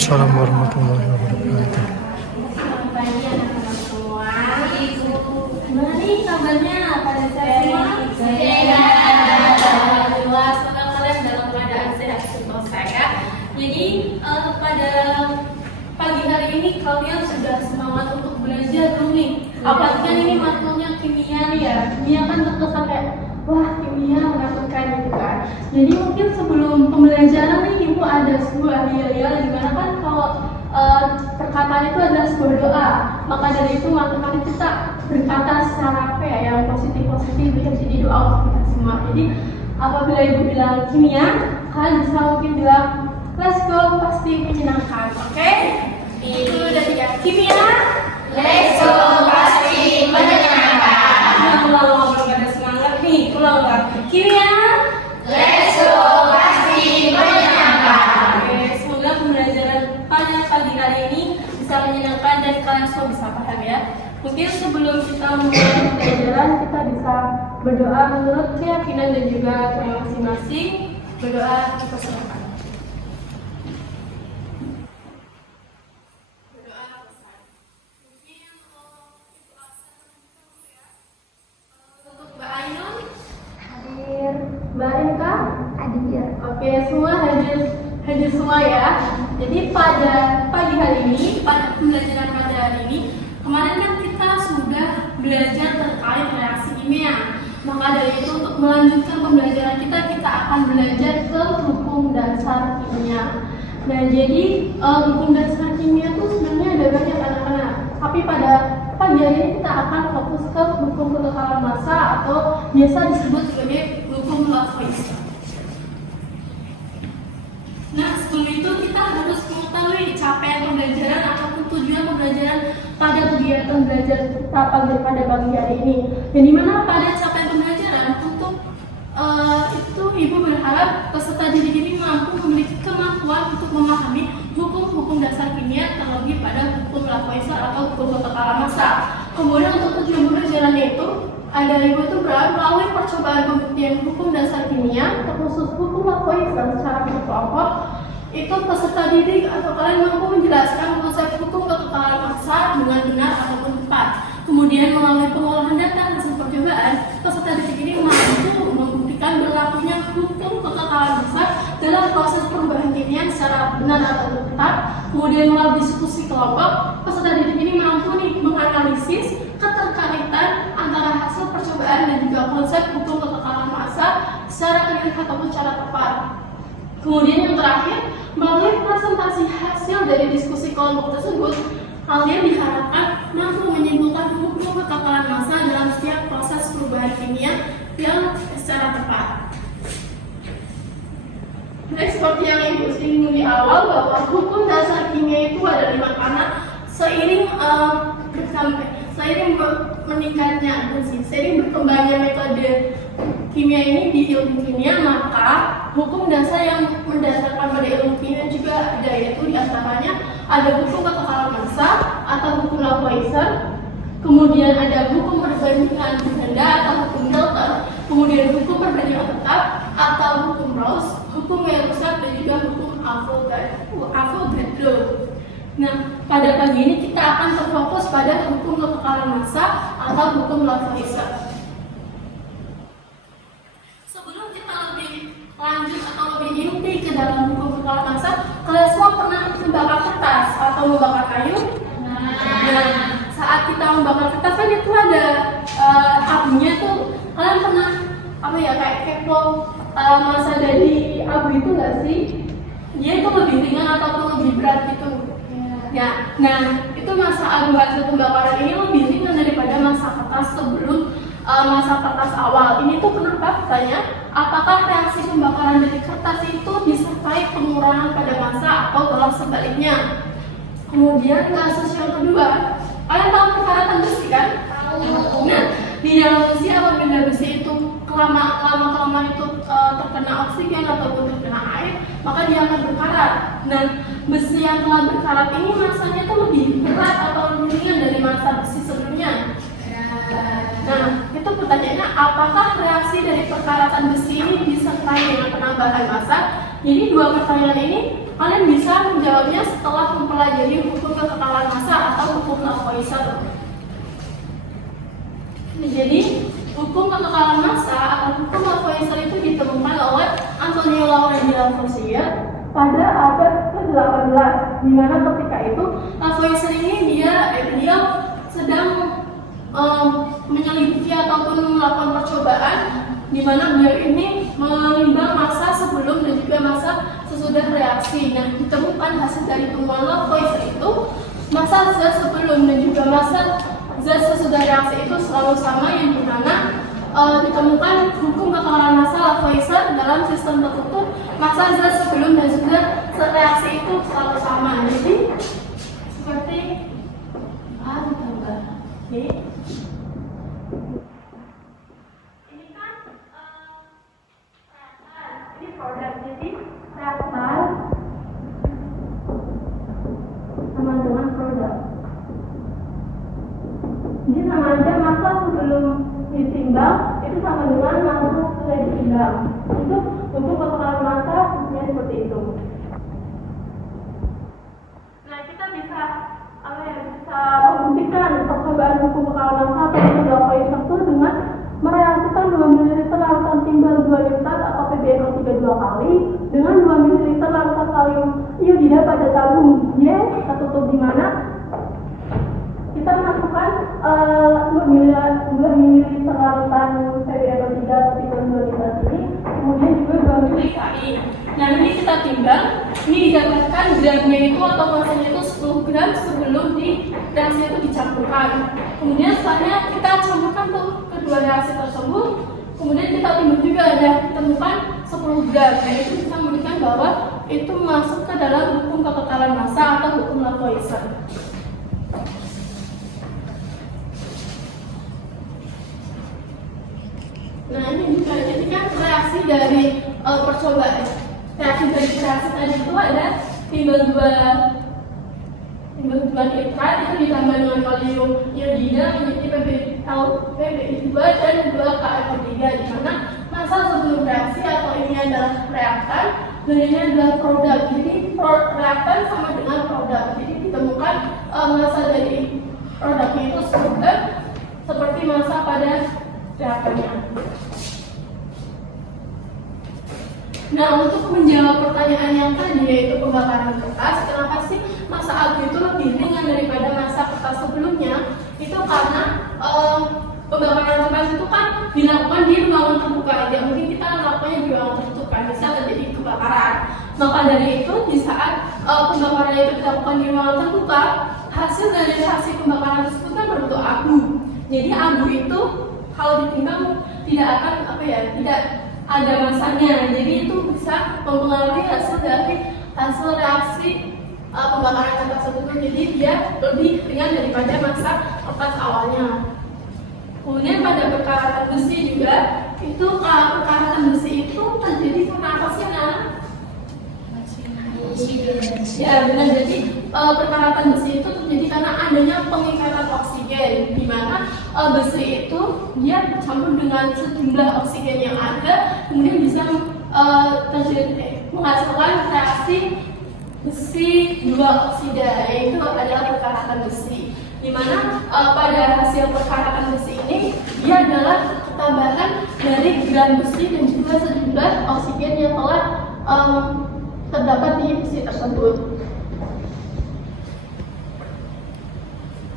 Waalaikumsalam warahmatullahi wabarakatuh. Selamat pagi anak-anak semua. Gimana nih kabarnya pada semua? Alhamdulillah, semoga kalian dalam keadaan sehat semua saya. Jadi pada pagi hari ini kalian sudah semangat untuk belajar belum nih? Apalagi kan ini matkulnya kimia nih ya. Kimia kan terkesan kayak wah kimia menakutkan gitu kan. Jadi mungkin sebelum pembelajaran nih ibu ada sebuah yel-yel dimana kan kalau perkataan itu adalah sebuah doa. Maka dari itu mari kita berkata secara apa ya, yang positif-positif biar jadi doa untuk kita semua. Jadi apabila ibu bilang kimia, kalian bisa mungkin bilang let's go, pasti menyenangkan. Oke? Itu udah tiga. Kimia, Let's go, pasti menyenangkan. ulang belum ada semangat nih. Ulang lagi. Kimia, Let's go, pasti menyenangkan. oke, semoga pembelajaran pada pagi hari ini bisa menyenangkan dan kalian semua bisa paham ya. Mungkin sebelum kita mulai pembelajaran kita bisa berdoa menurut keyakinan dan juga tema masing-masing. Berdoa kita silakan. Untuk Mbak Ainun, Hadir. Mbak Eka, Hadir. oke, semua hadir semua ya. Jadi pada pagi hari ini, pada pembelajaran pada hari ini, kemarin kan kita sudah belajar terkait reaksi kimia. Maka dari itu untuk melanjutkan pembelajaran kita akan belajar ke hukum dasar kimia. Nah, jadi hukum dasar kimia itu sebenarnya ada banyak anak-anak. Tapi pada pagi hari ini kita akan fokus ke hukum kekekalan massa atau biasa disebut sebagai hukum Lavoisier. Nah, sebelum itu kita harus mengetahui capaian pembelajaran ataupun tujuan pembelajaran pada kegiatan belajar kita pada pagi hari ini. Dan di mana pada capaian pembelajaran untuk itu ibu berharap peserta didik ini mampu memiliki kemampuan untuk memahami hukum-hukum dasar kimia, terlebih pada hukum Lavoisier atau hukum kekekalan massa. Kemudian untuk tujuan pembelajarannya itu ada ibu itu melalui percobaan pembuktian hukum dasar kimia terkhusus hukum Lavoisier secara berkelompok. Itu peserta didik atau kalian mampu menjelaskan konsep hukum kekekalan massa dengan benar ataupun tepat. Kemudian melalui pengolahan data hasil percobaan, peserta didik ini mampu membuktikan berlakunya hukum kekekalan massa dalam proses perubahan kimia secara benar ataupun tepat. Kemudian melalui diskusi kelompok, peserta didik ini mampu nih menganalisis keterkaitan antara hasil percobaan dan juga konsep hukum kekekalan massa secara klinis ataupun secara tepat. Kemudian yang terakhir, melalui presentasi hasil dari diskusi kelompok tersebut, kalian diharapkan mampu menyimpulkan hukum kekekalan massa dalam setiap proses perubahan kimia yang secara tepat. Baik, seperti yang ibu singgung di awal bahwa hukum dasar kimia itu ada 5 karena seiring meningkatnya seiring berkembangnya metode kimia ini di ilmu kimia, maka hukum dasar yang mendasarkan pada ilmu kimia juga ada, yaitu diantaranya ada hukum kekekalan massa atau hukum Lavoisier, kemudian ada hukum perbandingan ganda atau hukum Dalton, kemudian hukum perbandingan tetap atau hukum Ross, hukum Weierstrass dan juga hukum Avogadro. Nah, pada pagi ini kita akan terfokus pada hukum kekekalan massa atau hukum Lavoisier. Sebelum kita lebih lanjut atau lebih inti ke dalam hukum kekekalan massa, kalian semua pernah membakar kertas atau membakar kayu? Nah, saat kita membakar kertas kan itu ada apinya tuh. Kalian pernah kayak kepo massa dari abu itu nggak sih? Dia itu lebih ringan ataupun lebih berat gitu. Ya, nah itu masa abu hasil pembakaran ini lebih ringan daripada masa kertas sebelum masa kertas awal. Ini tuh kenapa katanya? Apakah reaksi pembakaran dari kertas itu disertai pengurangan pada massa atau malah sebaliknya? Kemudian kasus yang kedua, kalian tahu perkaratan besi kan? Nah, di dalam besi apabila besi itu lama-kelamaan itu terkena oksigen ataupun terkena air, maka dia akan berkarat. Nah, besi yang telah berkarat ini massanya itu lebih berat atau lebih ringan dari massa besi sebelumnya. Nah, itu pertanyaannya, apakah reaksi dari perkaratan besi ini disertai dengan penambahan massa? Jadi dua pertanyaan ini Kalian bisa menjawabnya setelah mempelajari hukum kekekalan massa atau hukum Lavoisier. Jadi hukum kekekalan massa atau hukum Lavoisier itu ditemukan oleh Antonio Laurenti Lavoisier pada abad ke-18, di mana ketika itu Lavoisier ini dia sedang menyelidiki ataupun melakukan percobaan, di mana beliau ini menimbang massa sebelum dan juga massa sesudah reaksi. Nah, ditemukan hasil dari temuan Lavoisier itu massa zat sebelum dan juga massa zat sesudah reaksi itu selalu sama, yang dimana ditemukan hukum kekekalan massa Lavoisier dalam sistem tertutup, massa zat sebelum dan juga reaksi itu selalu sama. Jadi seperti A ditambah B. Ini kan reaktan, ini produk. Jadi reaktan sama dengan produk. Jadi sama aja massa sebelum ditimbang itu sama dengan massa sesudah ditimbang. Untuk kekekalan massa ya seperti itu. Nah, kita bisa membuktikan percobaan hukum kekekalan massa atau hukum Lavoisier itu dengan mereaksikan 2 ml larutan timbal 2 liter atau PbNO3 2 kali dengan 2 ml larutan kalium iodida pada tabung Y tertutup, di mana kita masukkan 2 ml larutan PbNO3 atau timbal 2 liter ini, kemudian juga 2 ml KI. Nah, ini kita timbang, ini didapatkan gramnya itu atau masanya itu 10 gram sebelum reaksi itu dicampurkan. Kemudian setelahnya kita campurkan tuh kedua reaksi tersebut, kemudian kita timbang juga ada ditemukan 10 gram. Nah, itu bisa membuktikan bahwa itu masuk ke dalam hukum kekekalan massa atau hukum Lavoisier. Nah, ini juga jadi kan reaksi dari percobaan. Reaksi dari reaksi tadi itu ada timbal 2 nitrat itu ditambah dengan kalium iodida menjadi PbI2 dan 2KF3, di mana massa sebelum reaksi atau ini adalah reaktan dan ini adalah produk. Jadi reaktan sama dengan produk. Jadi ditemukan massa dari produknya itu seperti massa pada reaktannya. Nah, untuk menjawab pertanyaan yang tadi, yaitu pembakaran kertas, kenapa sih massa abu itu lebih ringan daripada massa kertas sebelumnya? Itu karena pembakaran kertas itu kan dilakukan di ruangan terbuka. Ya, mungkin kita melakukannya di ruangan tertutup kan, bisa terjadi kebakaran. Maka dari itu, di saat pembakaran itu dilakukan di ruangan terbuka, hasil dari reaksi pembakaran tersebut kan berbentuk abu. Jadi abu itu kalau ditimbang tidak akan tidak ada masanya, jadi itu bisa mempengaruhi hasil reaksi pembakaran kertas tersebut. Jadi dia lebih ringan daripada massa kertas awalnya. Kemudian pada perkaratan besi juga, itu perkaratan besi itu terjadi karena apa sih, Nana? Ya benar, jadi perkaratan besi itu terjadi karena adanya pengikatan oksigen, di mana besi itu dia bercampur dengan sejumlah oksigen yang ada, kemudian bisa menghasilkan reaksi besi 2 oksida, yaitu adalah perkaratan besi. Di mana pada hasil perkaratan besi ini dia adalah tambahan dari gram besi dan juga sejumlah oksigen yang telah terdapat di besi tersebut.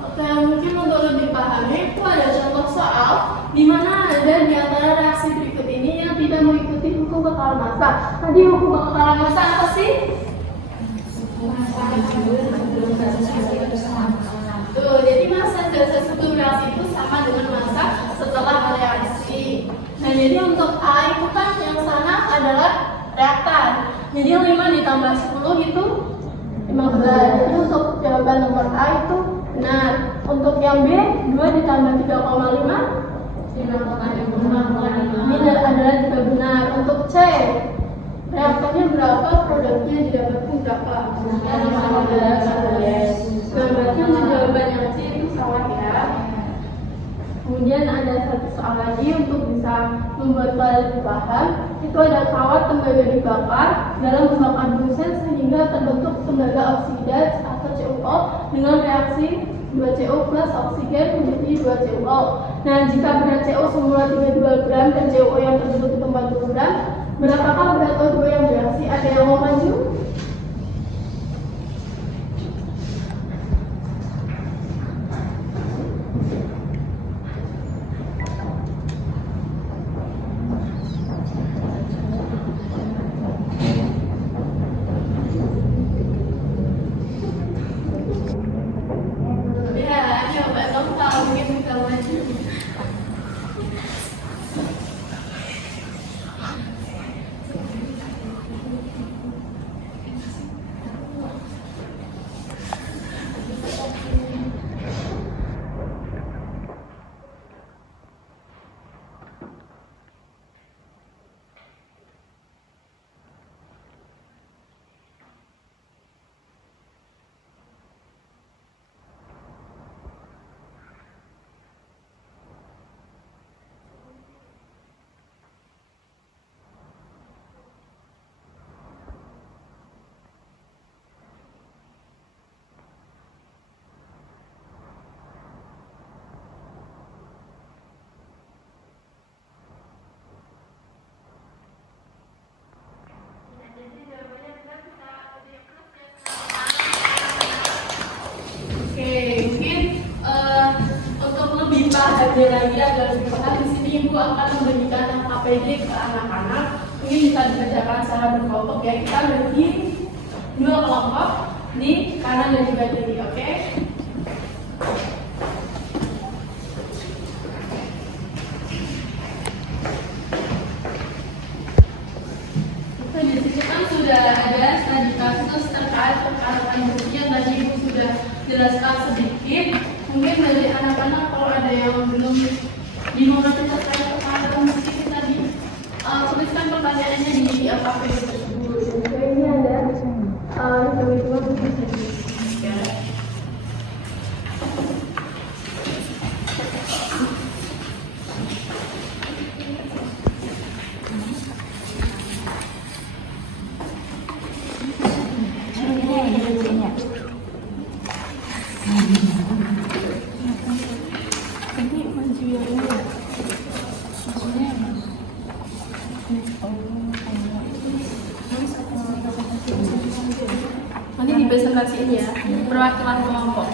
Oke, mungkin untuk lebih pahami, itu ada contoh soal di mana ada di antara reaksi berikut ini yang tidak mengikuti hukum kekekalan massa. Tadi hukum kekekalan massa apa sih? Tuh, jadi massa zat sebelum reaksi itu sama dengan massa setelah reaksi. Nah, jadi untuk A itu kan yang sana adalah reaktan. Jadi 5 ditambah 10 itu 15. Jadi untuk jawaban nomor A itu benar. Untuk yang B, 2 ditambah 3,5 ini adalah juga benar. Untuk C, reaktannya berapa, produknya didapatkan berapa? Nah, berarti untuk jawaban yang C itu salah ya. Untuk yang D, 2 ditambah 3,5 ini adalah juga benar. Untuk C, reaktannya berapa, produknya didapatkan berapa? Nah, berarti untuk jawaban yang C itu salah ya. Kemudian ada satu soal lagi untuk bisa membuat kalian lebih paham. Itu ada kawat tembaga dibakar dalam membakar bunsen sehingga terbentuk tembaga oksida atau CuO dengan reaksi 2CO plus oksigen menjadi 2CuO. Nah, jika berat CO semula 32 gram dan CuO yang terbentuk itu 40 gram, berapakah berat O2 yang bereaksi? Ada yang mau maju? Bahagia lagi agar lebih paham, di sini Ibu akan memberikan APD ke anak-anak. Mungkin bisa dikerjakan secara berkelompok ya. Kita bagi 2 kelompok di kanan dan juga kiri, oke? Oke, di sini kan sudah ada studi kasus terkait perkarakan besi yang tadi Ibu sudah jelaskan sedikit. Mungkin dari anak-anak kalau ada yang belum dimengerti terkait perkarakan besi kita tuliskan pertanyaannya di APD tersebut. Jadi ini ada hitung-hitungan besi. Nanti dipresentasiin ya, perwakilan kelompok.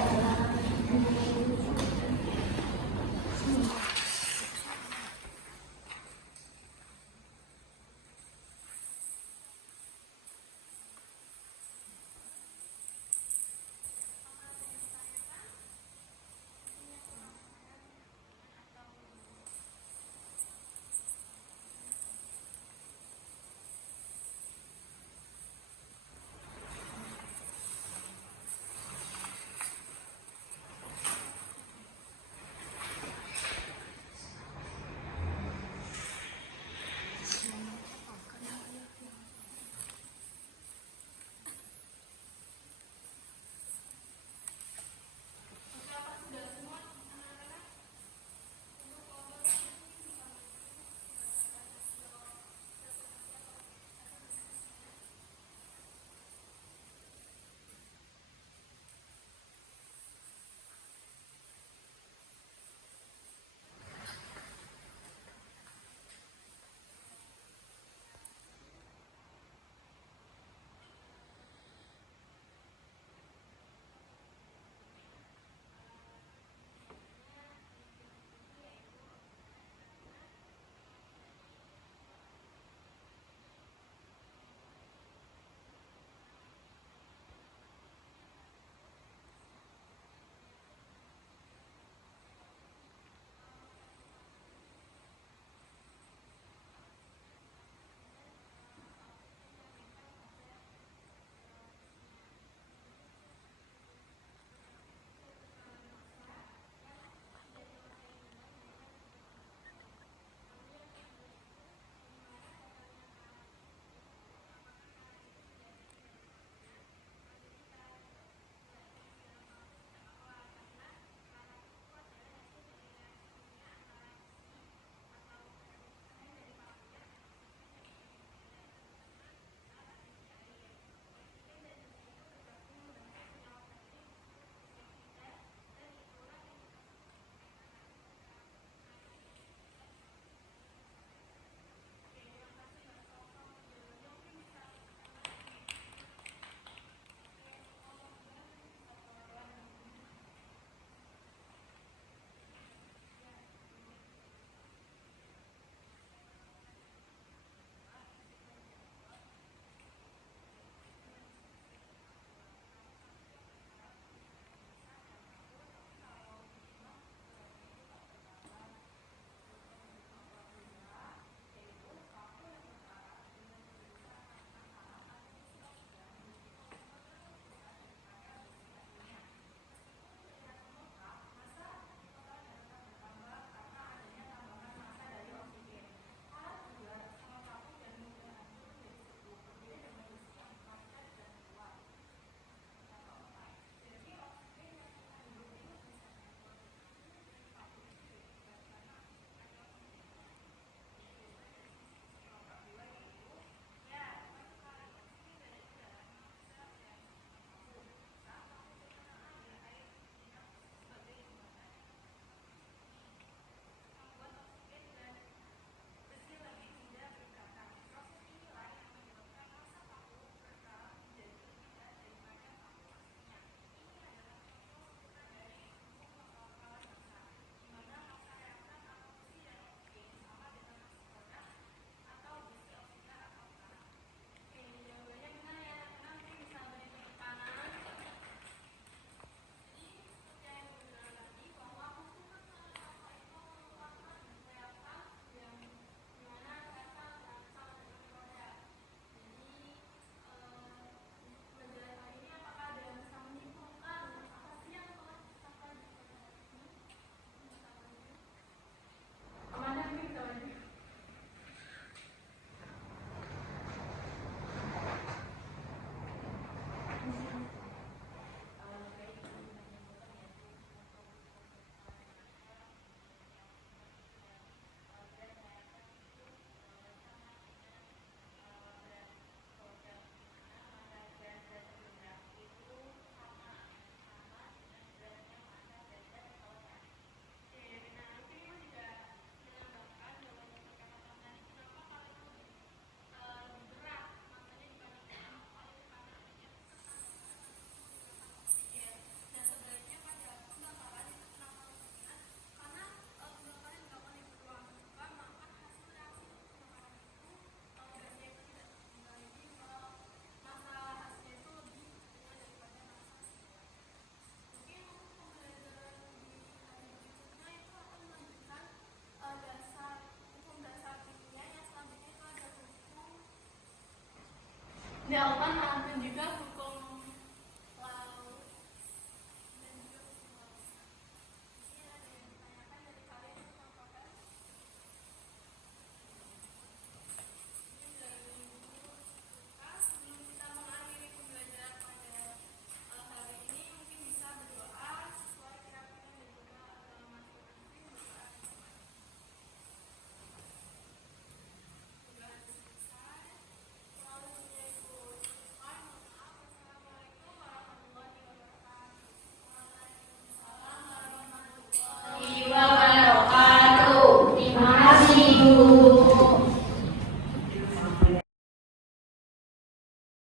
juga hukum laut dan juga hukum laut. Mungkin ada yang ditanyakan dari kalian tentang apa? Mungkin dari Ibu Kak, sebelum kita mengakhiri pembelajaran pada hari ini, mungkin bisa berdoa sesuai keyakinan dan juga agama masing-masing. Berdoa selesai. Selalu punya Ibu Sultan. Mohon maaf. Wassalamualaikum warahmatullahi wabarakatuh. Waalaikumsalam warahmatullahi Wabarakatuh. Terima kasih, Bu.